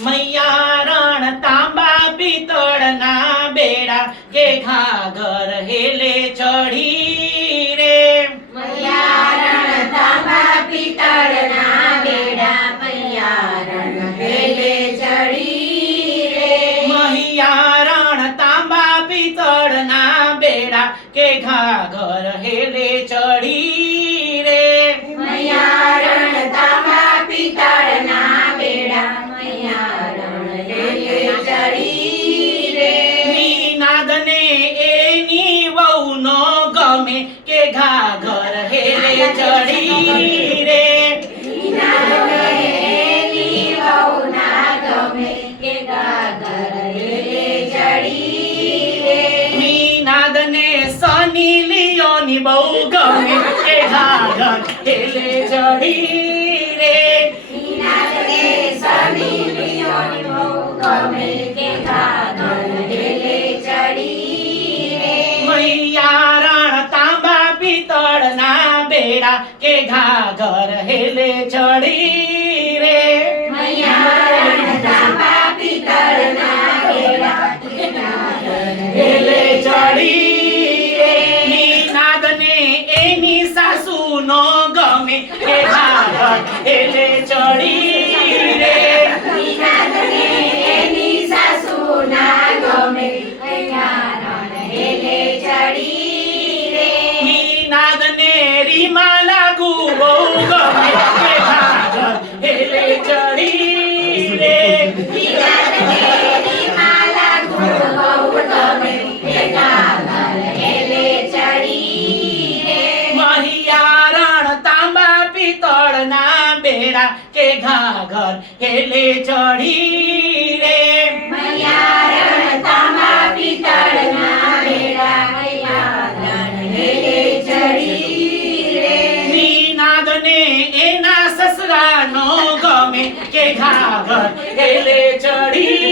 મૈયા રણ તાંબા પિત્તળના બેડા કે ઘાઘર હેલે ચઢી રે. મૈયારણ તાંબા પિત્તળના બેડા મૈયારણ હેલે ચડી રે. મૈયા રણ તાંબા પિત્તળના બેડા કે ઘાઘર હેલે ચઢી હેલે ચઢી રે એની વહુના ગમે કે ગાગર વેલે ચડી રે નિનાદને સની લિયોની બહુ ગમે કે ઘાઘર હેલે ચઢી રે નાગરે સની લિયોની બહુ ગમે કે ગાગર પિત્તળના કે ઘાઘર હેલે ચઢી રે. હેલે ચડી રે. નિનાદને એની સાસુ નો ગમે. કે ઘાઘર હેલે ચડી પિત્તળના કે ઘાઘર હેલે ચડી રે? નિનાદને એના સસરાનો ગમે કે ઘાઘર હેલે ચડી